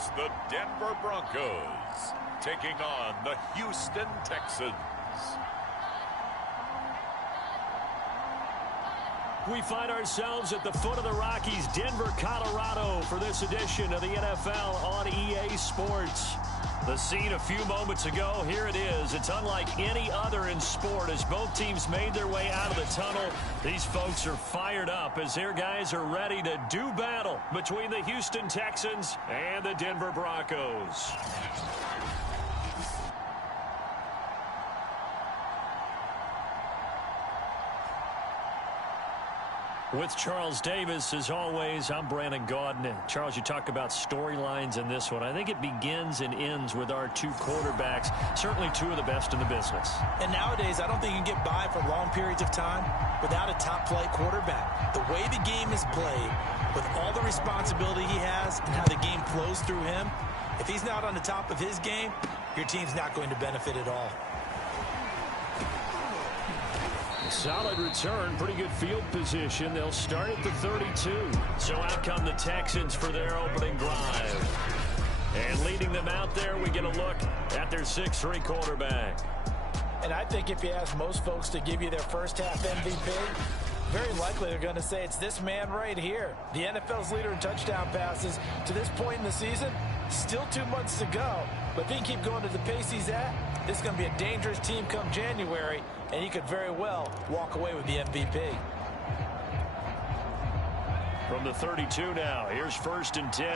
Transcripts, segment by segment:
is the Denver Broncos taking on the Houston Texans. We find ourselves at the foot of the Rockies, Denver, Colorado, for this edition of the NFL on EA Sports. The scene a few moments ago, here it is. It's unlike any other in sport as both teams made their way out of the tunnel. These folks are fired up as their guys are ready to do battle between the Houston Texans and the Denver Broncos. With Charles Davis, as always, I'm Brandon Gaudin. Charles, you talk about storylines in this one. I think it begins and ends with our two quarterbacks, certainly two of the best in the business. And nowadays, I don't think you can get by for long periods of time without a top-flight quarterback. The way the game is played, with all the responsibility he has and how the game flows through him, if he's not on the top of his game, your team's not going to benefit at all. Solid return, pretty good field position. They'll start at the 32. So out come the Texans for their opening drive. And leading them out there, we get a look at their 6'3 quarterback. And I think if you ask most folks to give you their first half MVP, very likely they're going to say it's this man right here. The NFL's leader in touchdown passes to this point in the season. Still 2 months to go. But if he can keep going to the pace he's at, this is going to be a dangerous team come January, and he could very well walk away with the MVP. From the 32 now, here's 1st and 10.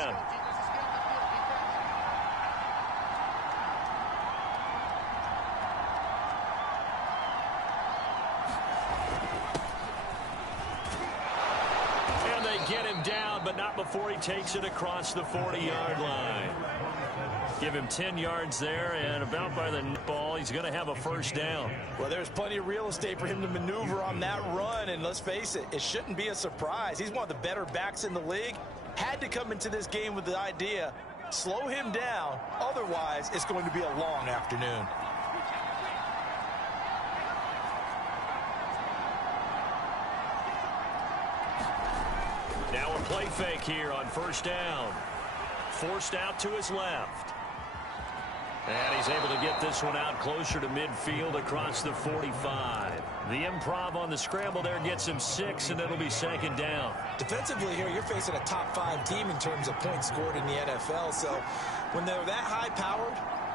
And they get him down, but not before he takes it across the 40-yard line. Give him 10 yards there, and about by the ball, he's going to have a first down. Well, there's plenty of real estate for him to maneuver on that run, and let's face it, it shouldn't be a surprise. He's one of the better backs in the league. Had to come into this game with the idea, slow him down, otherwise it's going to be a long afternoon. Now a play fake here on 1st down. Forced out to his left. And he's able to get this one out closer to midfield across the 45. The improv on the scramble there gets him 6, and it'll be 2nd down. Defensively here, you're facing a top-5 team in terms of points scored in the NFL. So when they're that high-powered,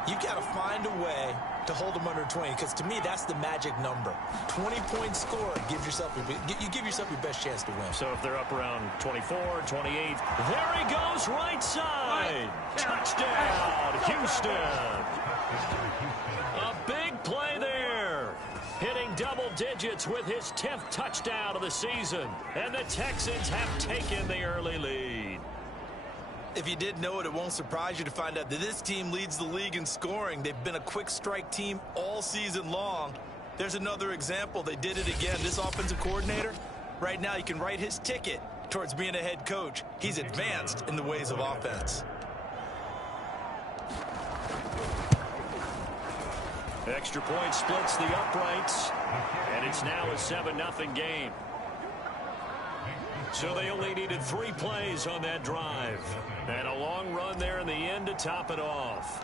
you've got to find a way to hold them under 20, because to me, that's the magic number. 20 points scored, you give yourself your best chance to win. So if they're up around 24, 28, there he goes, right side. Touchdown, Houston. A big play there. Hitting double digits with his 10th touchdown of the season. And the Texans have taken the early lead. If you did know it, it won't surprise you to find out that this team leads the league in scoring. They've been a quick strike team all season long. There's another example. They did it again. This offensive coordinator, right now, you can write his ticket towards being a head coach. He's advanced in the ways of offense. Extra point splits the uprights, and it's now a 7-0 game. So they only needed 3 plays on that drive. And a long run there in the end to top it off.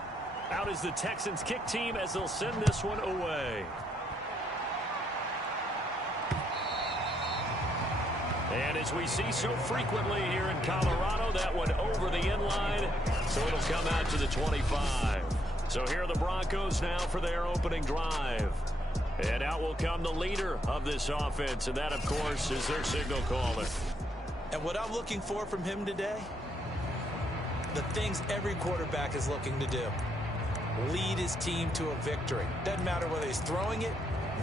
Out is the Texans kick team as they'll send this one away. And as we see so frequently here in Colorado, that one over the end line. So it'll come out to the 25. So here are the Broncos now for their opening drive. And out will come the leader of this offense, and that, of course, is their signal caller. And what I'm looking for from him today, the things every quarterback is looking to do. Lead his team to a victory. Doesn't matter whether he's throwing it,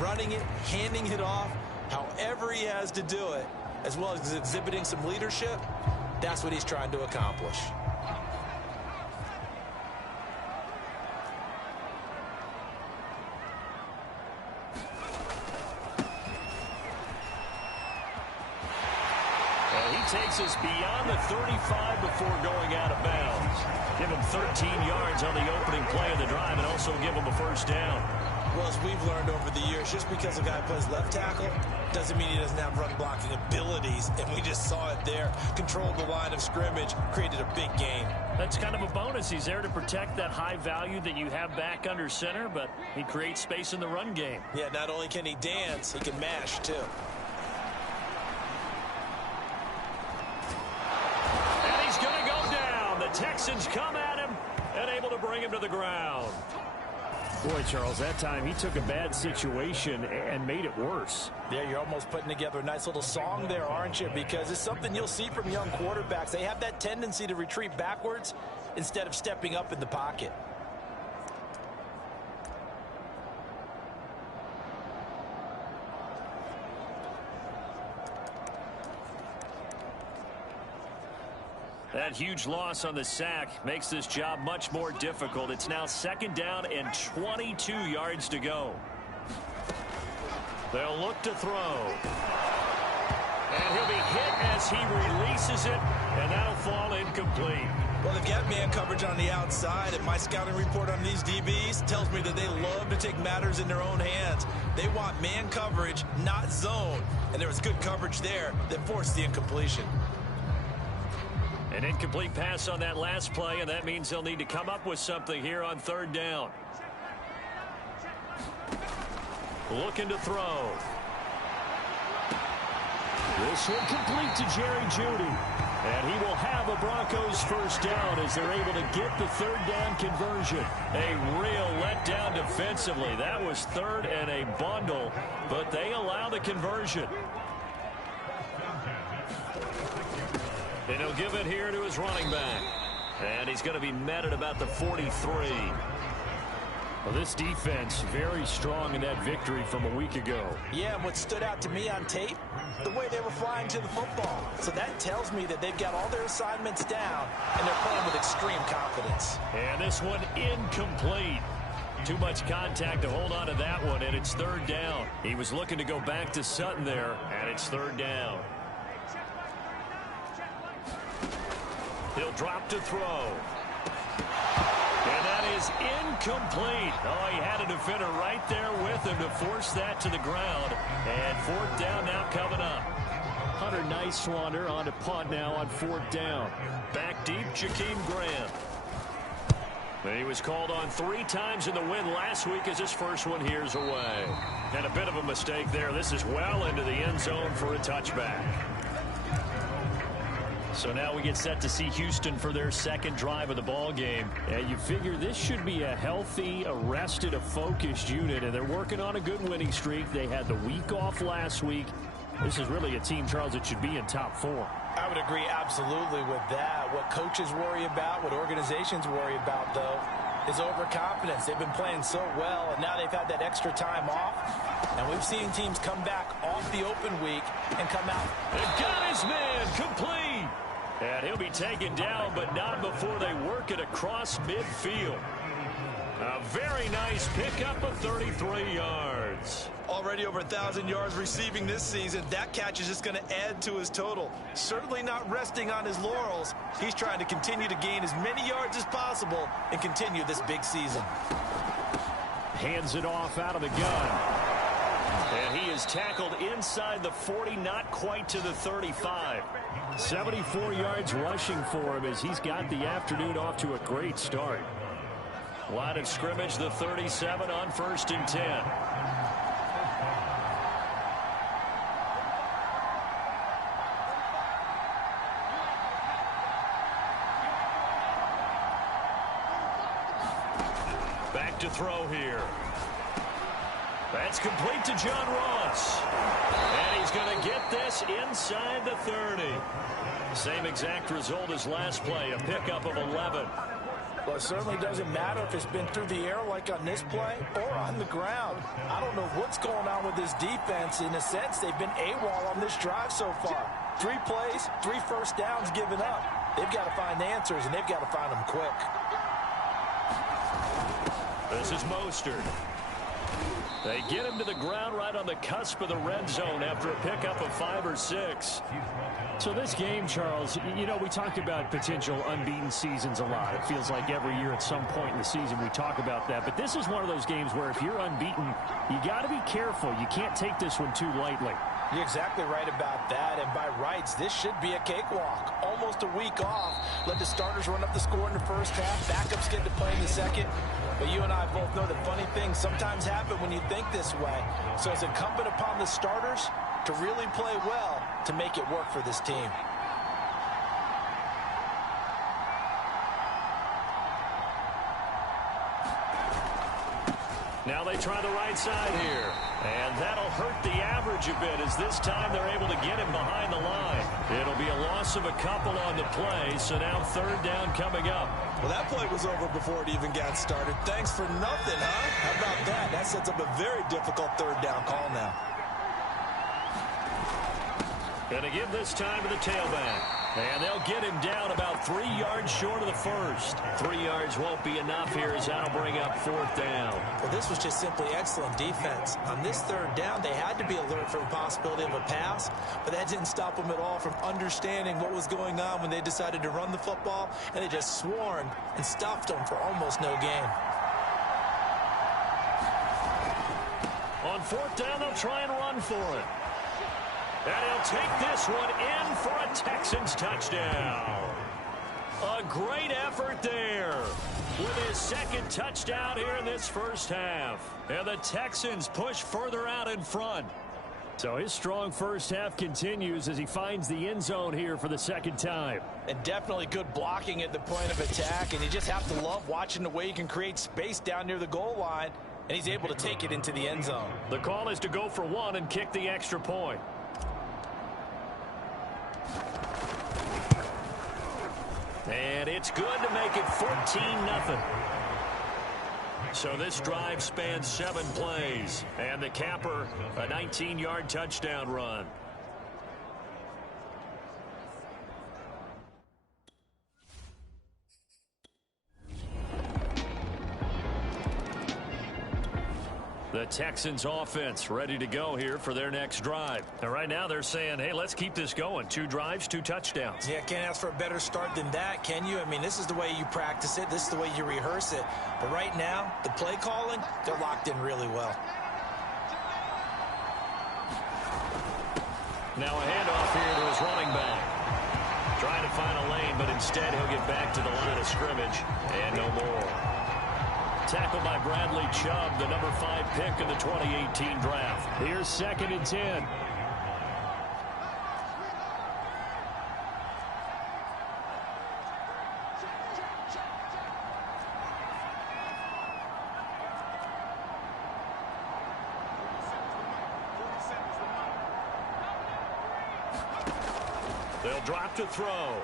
running it, handing it off, however he has to do it, as well as exhibiting some leadership, that's what he's trying to accomplish. Takes us beyond the 35 before going out of bounds. Give him 13 yards on the opening play of the drive and also give him a first down. Well, as we've learned over the years, just because a guy plays left tackle doesn't mean he doesn't have run blocking abilities. And we just saw it there. Controlled the line of scrimmage, created a big gain. That's kind of a bonus. He's there to protect that high value that you have back under center, but he creates space in the run game. Yeah, not only can he dance, he can mash too. And he's going to go down. The Texans come at him and able to bring him to the ground. Boy, Charles, that time he took a bad situation and made it worse. Yeah, you're almost putting together a nice little song there, aren't you? Because it's something you'll see from young quarterbacks. They have that tendency to retreat backwards instead of stepping up in the pocket. That huge loss on the sack makes this job much more difficult. It's now 2nd down and 22 yards to go. They'll look to throw. And he'll be hit as he releases it, and that'll fall incomplete. Well, they've got man coverage on the outside, and my scouting report on these DBs tells me that they love to take matters in their own hands. They want man coverage, not zone. And there was good coverage there that forced the incompletion. An incomplete pass on that last play, and that means they'll need to come up with something here on 3rd down. Looking to throw. This will complete to Jerry Jeudy. And he will have a Broncos 1st down as they're able to get the 3rd down conversion. A real letdown defensively. That was 3rd and a bundle, but they allow the conversion. And he'll give it here to his running back. And he's going to be met at about the 43. Well, this defense very strong in that victory from a week ago. Yeah, and what stood out to me on tape, the way they were flying to the football. So that tells me that they've got all their assignments down, and they're playing with extreme confidence. And this one incomplete. Too much contact to hold on to that one, and it's 3rd down. He was looking to go back to Sutton there, and it's 3rd down. He'll drop to throw. And that is incomplete. Oh, he had a defender right there with him to force that to the ground. And 4th down now coming up. Hunter Nicewander on to punt now on 4th down. Back deep, Jakeem Grant. And he was called on 3 times in the win last week as his first one here's away. And a bit of a mistake there. This is well into the end zone for a touchback. So now we get set to see Houston for their 2nd drive of the ball game. And you figure this should be a healthy, a focused unit, and they're working on a good winning streak. They had the week off last week. This is really a team, Charles, that should be in top 4. I would agree absolutely with that. What coaches worry about, what organizations worry about, though, is overconfidence. They've been playing so well, and now they've had that extra time off. And we've seen teams come back off the open week and come out. They've got his man complete. And he'll be taken down, but not before they work it across midfield. A very nice pickup of 33 yards. Already over 1,000 yards receiving this season. That catch is just going to add to his total. Certainly not resting on his laurels. He's trying to continue to gain as many yards as possible and continue this big season. Hands it off out of the gun. And he is tackled inside the 40, not quite to the 35. 74 yards rushing for him as he's got the afternoon off to a great start. Line of scrimmage, the 37 on 1st and 10. Back to throw here. That's complete to John Ross. And he's going to get this inside the 30. Same exact result as last play, a pickup of 11. Well, it certainly doesn't matter if it's been through the air like on this play or on the ground. I don't know what's going on with this defense. In a sense, they've been AWOL on this drive so far. 3 plays, 3 first downs given up. They've got to find answers, and they've got to find them quick. This is Mostert. They get him to the ground right on the cusp of the red zone after a pickup of 5 or 6. So this game, Charles, you know, we talk about potential unbeaten seasons a lot. It feels like every year at some point in the season we talk about that. But this is one of those games where if you're unbeaten, you got to be careful. You can't take this one too lightly. You're exactly right about that, and by rights, this should be a cakewalk. Almost a week off. Let the starters run up the score in the first half. Backups get to play in the second. But you and I both know that funny things sometimes happen when you think this way. So it's incumbent upon the starters to really play well to make it work for this team. Now they try the right side here. And that'll hurt the average a bit as this time they're able to get him behind the line. It'll be a loss of a couple on the play, so now third down coming up. Well, that play was over before it even got started. Thanks for nothing, huh? How about that? That sets up a very difficult third down call now. Going to give this time to the tailback. And they'll get him down about 3 yards short of the first. 3 yards won't be enough here as that'll bring up fourth down. Well, this was just simply excellent defense. On this third down, they had to be alert for the possibility of a pass, but that didn't stop them at all from understanding what was going on when they decided to run the football, and they just swarmed and stuffed them for almost no gain. On fourth down, they'll try and run for it. And he'll take this one in for a Texans touchdown. A great effort there with his second touchdown here in this first half. And the Texans push further out in front. So his strong first half continues as he finds the end zone here for the second time. And definitely good blocking at the point of attack. And you just have to love watching the way he can create space down near the goal line. And he's able to take it into the end zone. The call is to go for one and kick the extra point. And it's good to make it 14-0. So this drive spans 7 plays. And the capper, a 19-yard touchdown run. The Texans offense ready to go here for their next drive. And right now they're saying, hey, let's keep this going. 2 drives, 2 touchdowns. Yeah, can't ask for a better start than that, can you? I mean, this is the way you practice it. This is the way you rehearse it. But right now, the play calling, they're locked in really well. Now a handoff here to his running back. Trying to find a lane, but instead he'll get back to the line of scrimmage. And no more. Tackled by Bradley Chubb, the number 5 pick in the 2018 draft. Here's 2nd and 10. They'll drop to throw.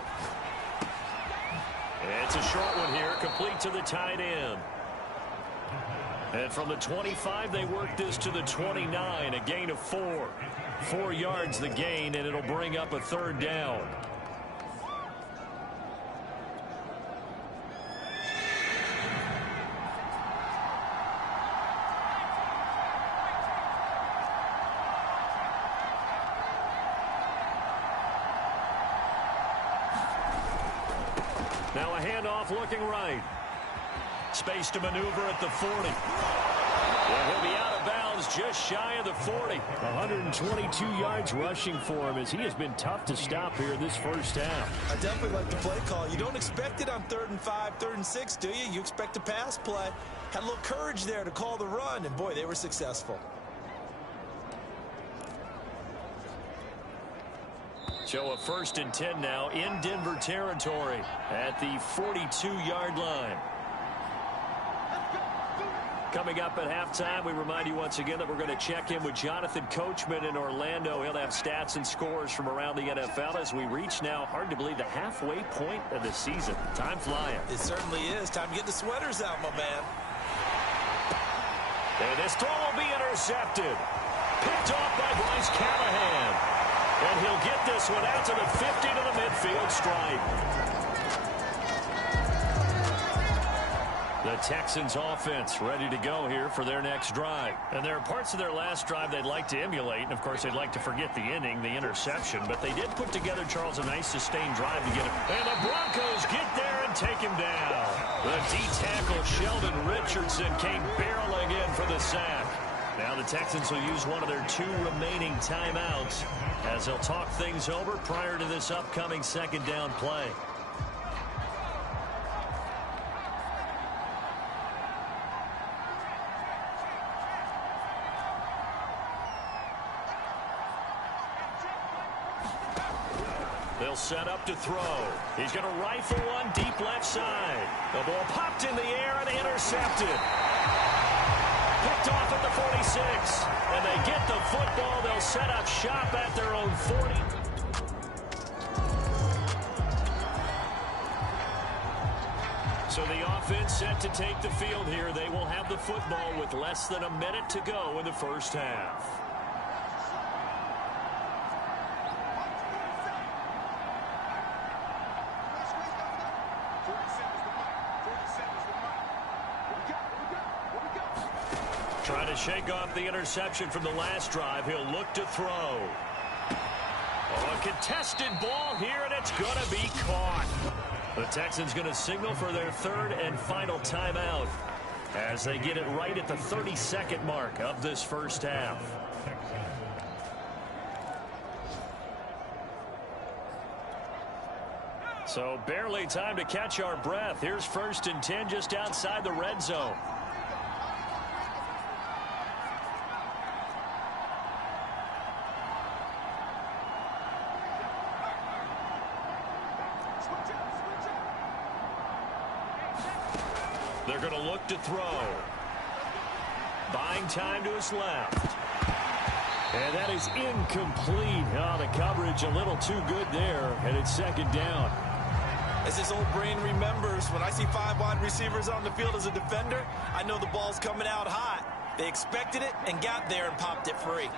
It's a short one here, complete to the tight end. And from the 25, they work this to the 29, a gain of 4. 4 yards the gain, and it'll bring up a third down. Now a handoff looking right. Space to maneuver at the 40. And he'll be out of bounds just shy of the 40. 122 yards rushing for him as he has been tough to stop here in this first half. I definitely like the play call. You don't expect it on 3rd and 5, 3rd and 6, do you? You expect a pass play. Had a little courage there to call the run, and boy, they were successful. So a 1st and 10 now in Denver territory at the 42-yard line. Coming up at halftime, we remind you once again that we're going to check in with Jonathan Coachman in Orlando. He'll have stats and scores from around the NFL as we reach now, hard to believe, the halfway point of the season. Time flying. It certainly is. Time to get the sweaters out, my man. And this throw will be intercepted. Picked off by Bryce Callahan. And he'll get this one out to the 50 to the midfield stripe. The Texans offense ready to go here for their next drive. And there are parts of their last drive they'd like to emulate. And, of course, they'd like to forget the inning, the interception. But they did put together, Charles, a nice sustained drive to get him. And the Broncos get there and take him down. The D-tackle Sheldon Richardson came barreling in for the sack. Now the Texans will use one of their 2 remaining timeouts as they'll talk things over prior to this upcoming second down play. They'll set up to throw. He's going to rifle one deep left side. The ball popped in the air and intercepted. Picked off at the 46. And they get the football. They'll set up shop at their own 40. So the offense set to take the field here. They will have the football with less than a minute to go in the first half. Trying to shake off the interception from the last drive. He'll look to throw. Oh, a contested ball here, and it's going to be caught. The Texans going to signal for their 3rd and final timeout as they get it right at the 32nd mark of this first half. So barely time to catch our breath. Here's 1st and 10 just outside the red zone. They're going to look to throw. Buying time to his left. And that is incomplete. Oh, the coverage a little too good there. And it's second down. As his old brain remembers, when I see 5 wide receivers on the field as a defender, I know the ball's coming out hot. They expected it and got there and popped it free.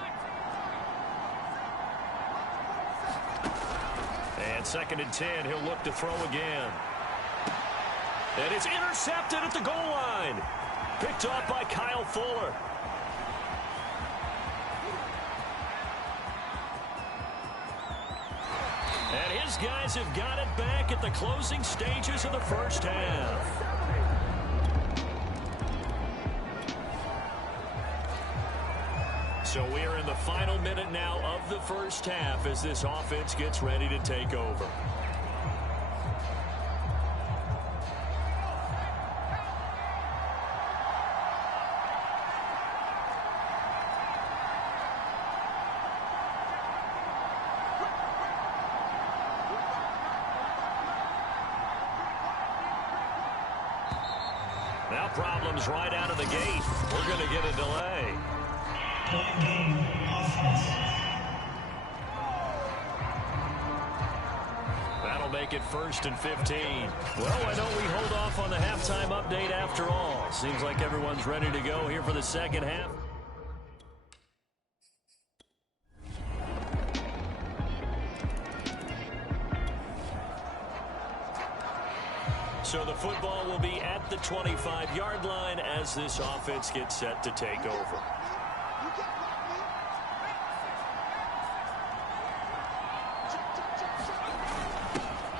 And 2nd and 10, he'll look to throw again. And it's intercepted at the goal line. Picked off by Kyle Fuller. And his guys have got it back at the closing stages of the first half. So we are in the final minute now of the first half as this offense gets ready to take over. Now problems right out of the gate. We're going to get a delay. That'll make it 1st and 15. Well, why don't we hold off on the halftime update after all? Seems like everyone's ready to go here for the second half. So the football will be at the 25-yard line as this offense gets set to take over.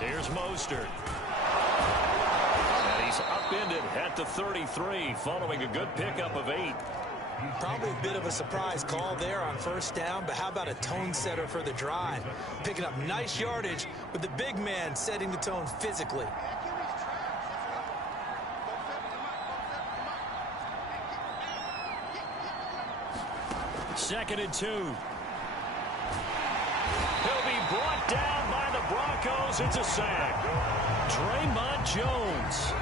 Here's Mostert. And he's upended at the 33 following a good pickup of 8. Probably a bit of a surprise call there on first down, but how about a tone setter for the drive? Picking up nice yardage, but the big man setting the tone physically. Second and 2. He'll be brought down by the Broncos. It's a sack. Draymond Jones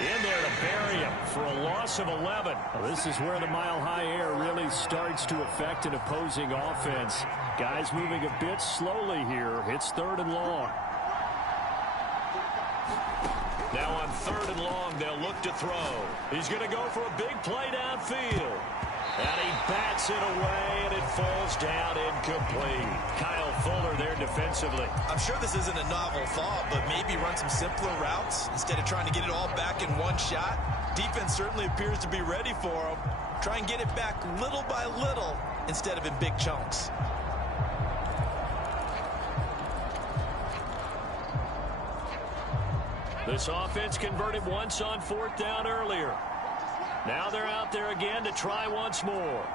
in there to bury him for a loss of 11. Well, this is where the mile-high air really starts to affect an opposing offense. Guys moving a bit slowly here. It's 3rd and long. Now on 3rd and long, they'll look to throw. He's going to go for a big play downfield. And he bats it away, and it falls down incomplete. Kyle Fuller there defensively. I'm sure this isn't a novel thought, but maybe run some simpler routes instead of trying to get it all back in one shot. Defense certainly appears to be ready for him. Try and get it back little by little instead of in big chunks. This offense converted once on 4th down earlier. Now they're out there again to try once more.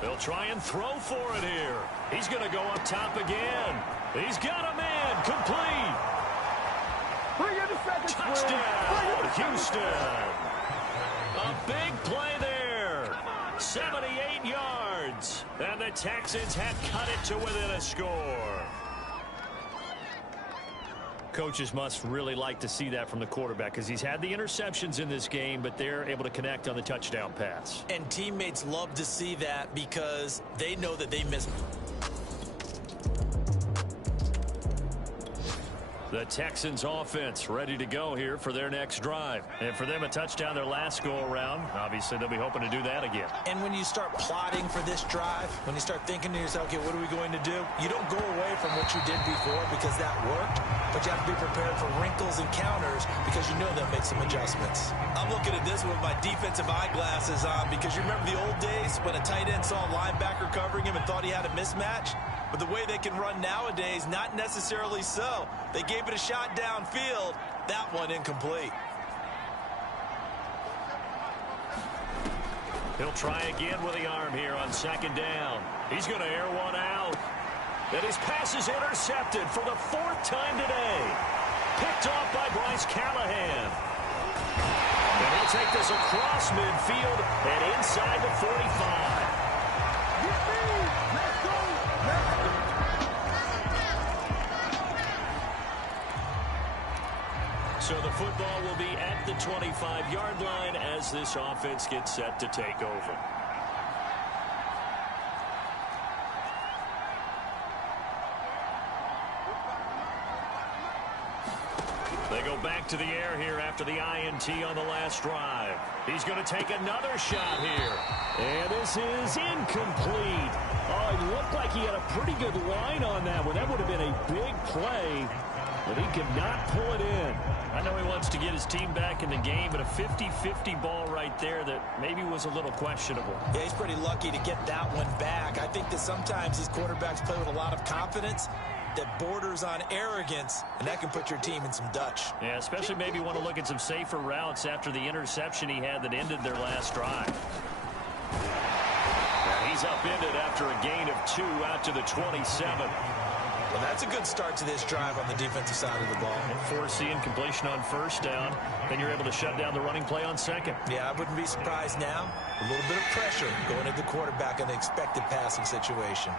They'll try and throw for it here. He's going to go up top again. He's got a man complete. Touchdown, Houston. A big play there. 78 yards. And the Texans have cut it to within a score. Coaches must really like to see that from the quarterback because he's had the interceptions in this game, but they're able to connect on the touchdown pass. And teammates love to see that because they know that they missed. The Texans offense ready to go here for their next drive. And for them, a touchdown their last go-around. Obviously, they'll be hoping to do that again. And when you start plotting for this drive, when you start thinking to yourself, okay, what are we going to do? You don't go away from what you did before because that worked, but you have to be prepared for wrinkles and counters because you know they'll make some adjustments. I'm looking at this with my defensive eyeglasses on because you remember the old days when a tight end saw a linebacker covering him and thought he had a mismatch? But the way they can run nowadays, not necessarily so. They gave it a shot downfield. That one incomplete. He'll try again with the arm here on 2nd down. He's going to air one out. And his pass is intercepted for the 4th time today. Picked off by Bryce Callahan. And he'll take this across midfield and inside the 45. So the football will be at the 25-yard line as this offense gets set to take over. They go back to the air here after the INT on the last drive. He's going to take another shot here. And this is incomplete. Oh, it looked like he had a pretty good line on that one. That would have been a big play, but he could not pull it in. I know he wants to get his team back in the game, but a 50-50 ball right there that maybe was a little questionable. Yeah, he's pretty lucky to get that one back. I think that sometimes these quarterbacks play with a lot of confidence that borders on arrogance, and that can put your team in some Dutch. Yeah, especially maybe want to look at some safer routes after the interception he had that ended their last drive. Now he's upended after a gain of 2 out to the 27. Well, that's a good start to this drive on the defensive side of the ball. And force the incompletion on 1st down. Then you're able to shut down the running play on 2nd. Yeah, I wouldn't be surprised now. A little bit of pressure going at the quarterback in the expected passing situation.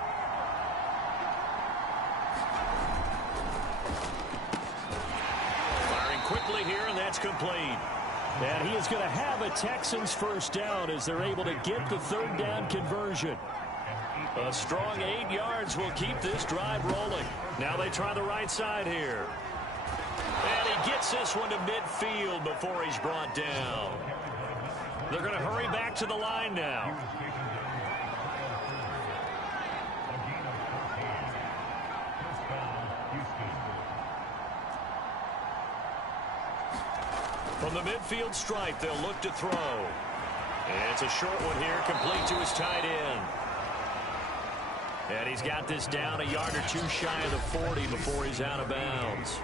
Firing quickly here, and that's complete. And he is going to have a Texans 1st down as they're able to get the 3rd down conversion. A strong 8 yards will keep this drive rolling. Now they try the right side here. And he gets this one to midfield before he's brought down. They're going to hurry back to the line now. From the midfield stripe, they'll look to throw. And it's a short one here, complete to his tight end. And he's got this down a yard or 2 shy of the 40 before he's out of bounds.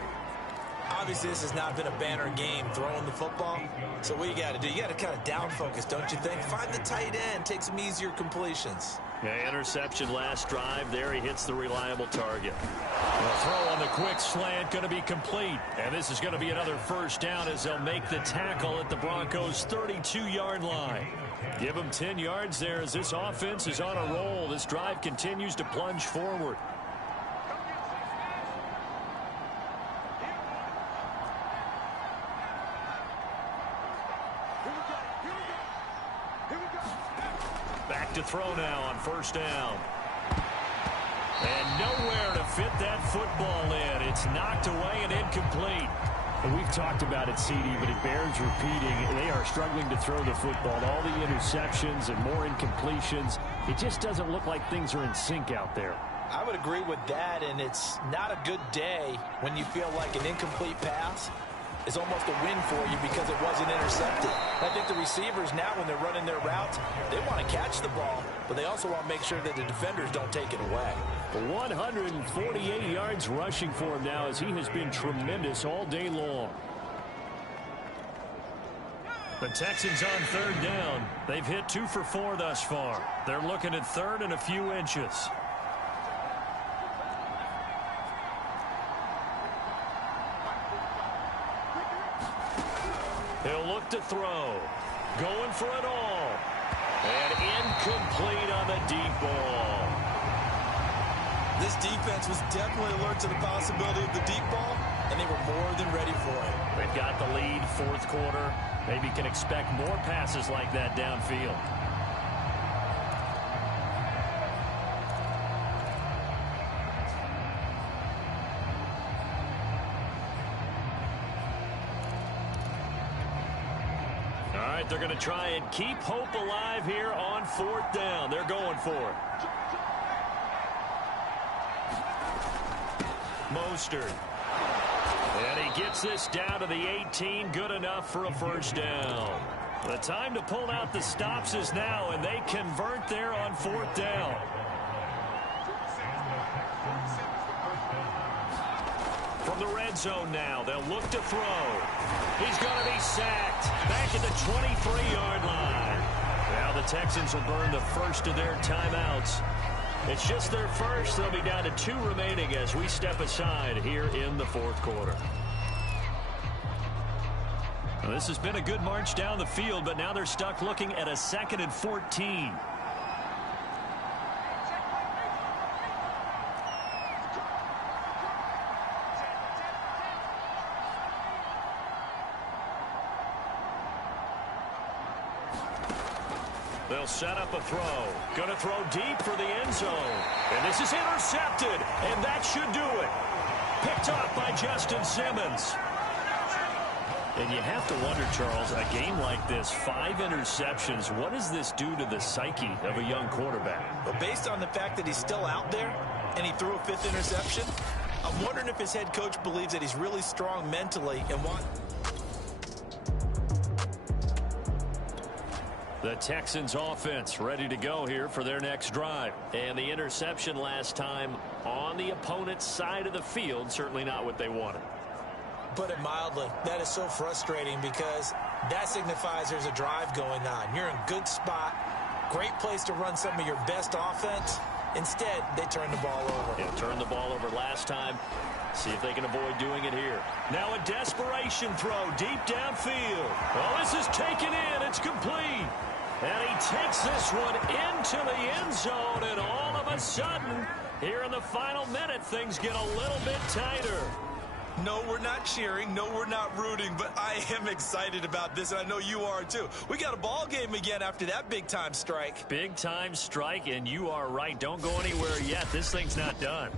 Obviously, this has not been a banner game throwing the football. So what you got to do, you got to kind of down focus, don't you think? Find the tight end, take some easier completions. Yeah, interception last drive. There he hits the reliable target. The throw on the quick slant going to be complete. And this is going to be another 1st down as they'll make the tackle at the Broncos' 32-yard line. Give them 10 yards there as this offense is on a roll. This drive continues to plunge forward. Back to throw now on 1st down. And nowhere to fit that football in. It's knocked away and incomplete. We've talked about it, CD, but it bears repeating. They are struggling to throw the football. All the interceptions and more incompletions. It just doesn't look like things are in sync out there. I would agree with that, and it's not a good day when you feel like an incomplete pass is almost a win for you because it wasn't intercepted. I think the receivers now, when they're running their routes, they want to catch the ball, but they also want to make sure that the defenders don't take it away. 148 yards rushing for him now as he has been tremendous all day long. The Texans on third down. They've hit 2 for 4 thus far. They're looking at third and a few inches. He'll look to throw. Going for it all. And incomplete on the deep ball. This defense was definitely alert to the possibility of the deep ball, and they were more than ready for it. They've got the lead, fourth quarter. Maybe can expect more passes like that downfield. All right, they're going to try and keep hope alive here on fourth down. They're going for it. Mostert. And he gets this down to the 18. Good enough for a first down. The time to pull out the stops is now, and they convert there on fourth down. From the red zone now, they'll look to throw. He's going to be sacked back at the 23-yard line. Now the Texans will burn the first of their timeouts. It's just their first. They'll be down to 2 remaining as we step aside here in the fourth quarter. Well, this has been a good march down the field, but now they're stuck looking at a 2nd and 14. They'll set up a throw. Going to throw deep for the end zone. And this is intercepted. And that should do it. Picked up by Justin Simmons. And you have to wonder, Charles, a game like this, 5 interceptions, what does this do to the psyche of a young quarterback? Well, based on the fact that he's still out there and he threw a 5th interception, I'm wondering if his head coach believes that he's really strong mentally and The Texans offense ready to go here for their next drive. And the interception last time on the opponent's side of the field, certainly not what they wanted. Put it mildly, that is so frustrating because that signifies there's a drive going on. You're in a good spot, great place to run some of your best offense. Instead, they turn the ball over. Yeah, turned the ball over last time. See if they can avoid doing it here. Now a desperation throw deep downfield. Oh, this is taken in. It's complete. And he takes this one into the end zone, and all of a sudden, here in the final minute, things get a little bit tighter. No, we're not cheering. No, we're not rooting, but I am excited about this, and I know you are too. We got a ball game again after that big-time strike. Big-time strike, and you are right. Don't go anywhere yet. This thing's not done.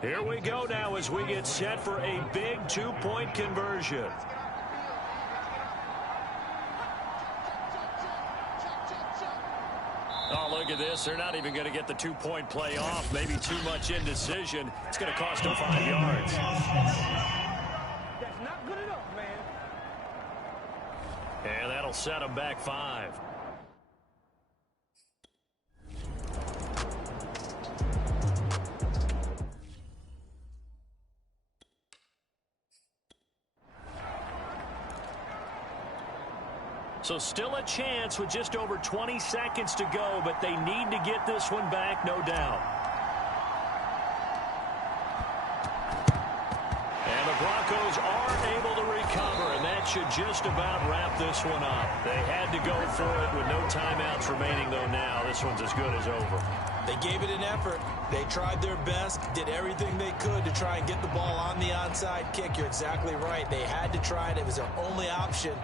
Here we go now as we get set for a big 2-point conversion. Oh, look at this. They're not even going to get the 2-point play off. Maybe too much indecision. It's going to cost them 5 yards. That's not good enough, man. And that'll set them back 5. So still a chance with just over 20 seconds to go, but they need to get this one back, no doubt. And should just about wrap this one up. They had to go for it with no timeouts remaining, though now this one's as good as over. They gave it an effort. They tried their best, did everything they could to try and get the ball on the onside kick. You're exactly right. They had to try it. It was their only option.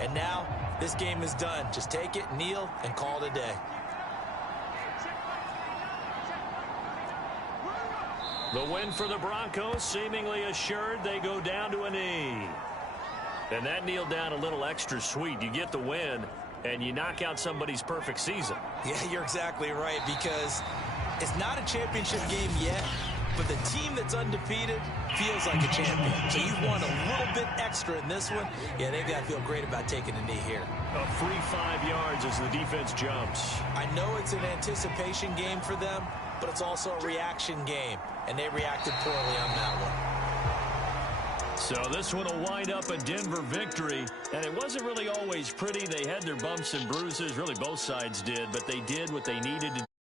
And now this game is done. Just take it, kneel, and call it a day. The win for the Broncos seemingly assured. They go down to a knee. And that kneel down a little extra sweet. You get the win, and you knock out somebody's perfect season. Yeah, you're exactly right, because it's not a championship game yet, but the team that's undefeated feels like a champion. So you want a little bit extra in this one. Yeah, they've got to feel great about taking a knee here. A free 5 yards as the defense jumps. I know it's an anticipation game for them, but it's also a reaction game, and they reacted poorly on that one. So this one will wind up a Denver victory, and it wasn't really always pretty. They had their bumps and bruises, really both sides did, but they did what they needed to do.